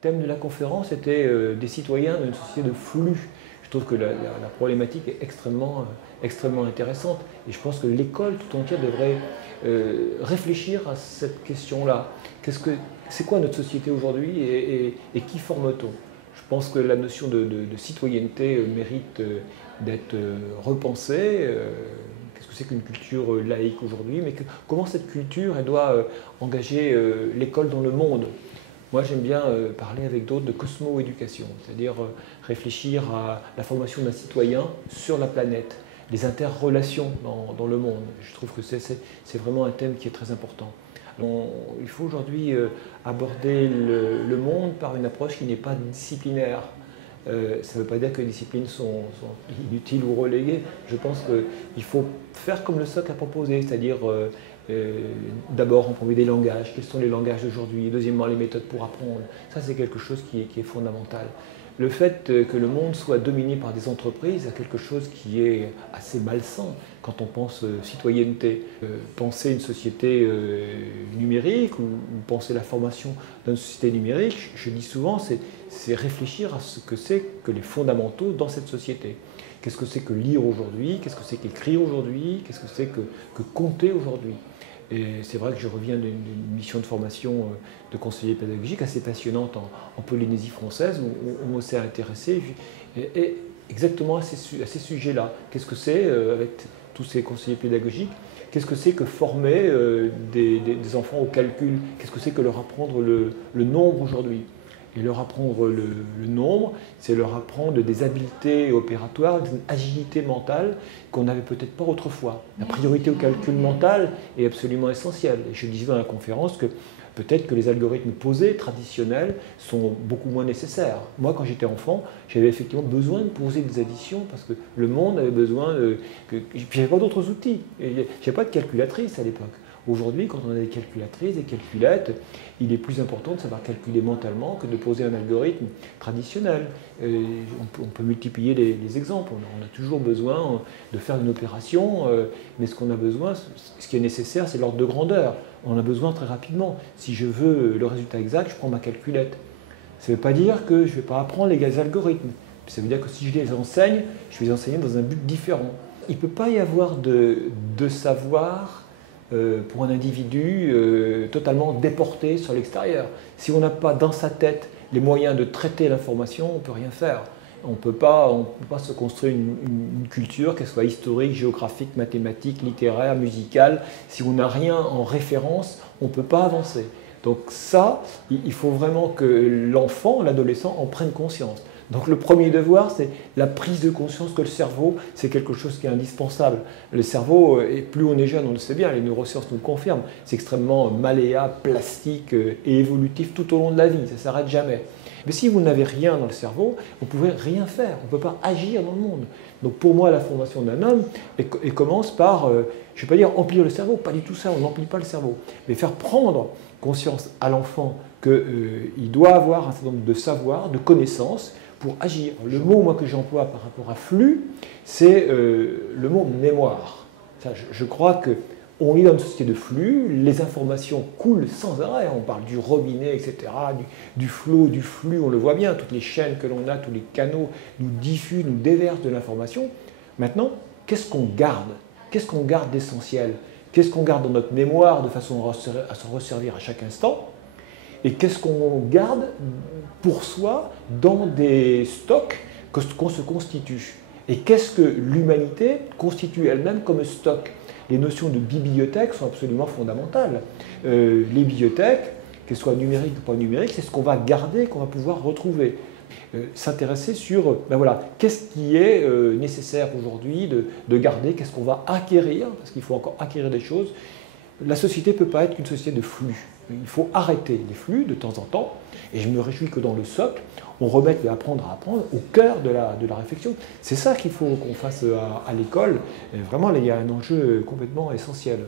thème de la conférence était des citoyens dans une société de flux. Je trouve que la problématique est extrêmement intéressante et je pense que l'école tout entière devrait réfléchir à cette question-là. C'est quoi notre société aujourd'hui et qui forme-t-on? Je pense que la notion de citoyenneté mérite d'être repensée. Qu'est-ce que c'est qu'une culture laïque aujourd'hui? Mais comment cette culture elle doit engager l'école dans le monde? Moi, j'aime bien parler avec d'autres de cosmo-éducation, c'est-à-dire réfléchir à la formation d'un citoyen sur la planète, les interrelations dans le monde. Je trouve que c'est vraiment un thème qui est très important. Il faut aujourd'hui aborder le monde par une approche qui n'est pas disciplinaire. Ça ne veut pas dire que les disciplines sont inutiles ou reléguées. Je pense qu'il faut faire comme le SOC a proposé, c'est-à-dire d'abord on prend des langages, quels sont les langages d'aujourd'hui, deuxièmement les méthodes pour apprendre. Ça c'est quelque chose qui est fondamental. Le fait que le monde soit dominé par des entreprises est quelque chose qui est assez malsain quand on pense citoyenneté. Penser une société numérique ou penser la formation d'une société numérique, je dis souvent, c'est réfléchir à ce que c'est que les fondamentaux dans cette société. Qu'est-ce que c'est que lire aujourd'hui? Qu'est-ce que c'est qu'écrire aujourd'hui? Qu'est-ce que c'est que compter aujourd'hui? Et c'est vrai que je reviens d'une mission de formation de conseiller pédagogique assez passionnante en Polynésie française où on s'est intéressé exactement à ces sujets-là. Qu'est-ce que c'est, avec tous ces conseillers pédagogiques, qu'est-ce que c'est que former des enfants au calcul? Qu'est-ce que c'est que leur apprendre le nombre aujourd'hui? Et leur apprendre le nombre, c'est leur apprendre des habiletés opératoires, une agilité mentale qu'on n'avait peut-être pas autrefois. La priorité au calcul mental est absolument essentielle. Et je disais dans la conférence que peut-être que les algorithmes posés, traditionnels, sont beaucoup moins nécessaires. Moi, quand j'étais enfant, j'avais effectivement besoin de poser des additions parce que le monde avait besoin je n'avais pas d'autres outils. Je n'avais pas de calculatrice à l'époque. Aujourd'hui, quand on a des calculatrices, des calculettes, il est plus important de savoir calculer mentalement que de poser un algorithme traditionnel. On peut multiplier les exemples. On a toujours besoin de faire une opération, mais ce qu'on a besoin, ce qui est nécessaire, c'est l'ordre de grandeur. On a besoin très rapidement. Si je veux le résultat exact, je prends ma calculette. Ça ne veut pas dire que je ne vais pas apprendre les algorithmes. Ça veut dire que si je les enseigne, je vais les enseigner dans un but différent. Il ne peut pas y avoir de savoir pour un individu totalement déporté sur l'extérieur. Si on n'a pas dans sa tête les moyens de traiter l'information, on ne peut rien faire. On ne peut pas se construire une culture, qu'elle soit historique, géographique, mathématique, littéraire, musicale. Si on n'a rien en référence, on ne peut pas avancer. Donc ça, il faut vraiment que l'enfant, l'adolescent en prenne conscience. Donc le premier devoir, c'est la prise de conscience que le cerveau, c'est quelque chose qui est indispensable. Le cerveau, et plus on est jeune, on le sait bien, les neurosciences nous le confirment, c'est extrêmement malléable, plastique et évolutif tout au long de la vie, ça ne s'arrête jamais. Mais si vous n'avez rien dans le cerveau, vous ne pouvez rien faire, on ne peut pas agir dans le monde. Donc pour moi, la formation d'un homme commence par, je ne vais pas dire emplir le cerveau, pas du tout ça, on n'emplit pas le cerveau, mais faire prendre conscience à l'enfant qu'il doit avoir un certain nombre de savoirs, de connaissances, pour agir. Le mot moi, que j'emploie par rapport à flux, c'est le mot mémoire. Ça, je crois qu'on vit dans une société de flux, les informations coulent sans arrêt, on parle du robinet, etc., du flot, du flux, on le voit bien, toutes les chaînes que l'on a, tous les canaux nous diffusent, nous déversent de l'information. Maintenant, qu'est-ce qu'on garde? Qu'est-ce qu'on garde d'essentiel? Qu'est-ce qu'on garde dans notre mémoire de façon à s'en resservir à chaque instant? Et qu'est-ce qu'on garde pour soi dans des stocks qu'on se constitue? Et qu'est-ce que l'humanité constitue elle-même comme stock? Les notions de bibliothèque sont absolument fondamentales. Les bibliothèques, qu'elles soient numériques ou pas numériques, c'est ce qu'on va garder, qu'on va pouvoir retrouver. S'intéresser sur, voilà, qu'est-ce qui est nécessaire aujourd'hui de garder, qu'est-ce qu'on va acquérir, parce qu'il faut encore acquérir des choses. La société ne peut pas être qu'une société de flux. Il faut arrêter les flux de temps en temps, et je me réjouis que dans le socle, on remette l'apprendre à apprendre au cœur de la réflexion. C'est ça qu'il faut qu'on fasse à l'école. Vraiment, il y a un enjeu complètement essentiel.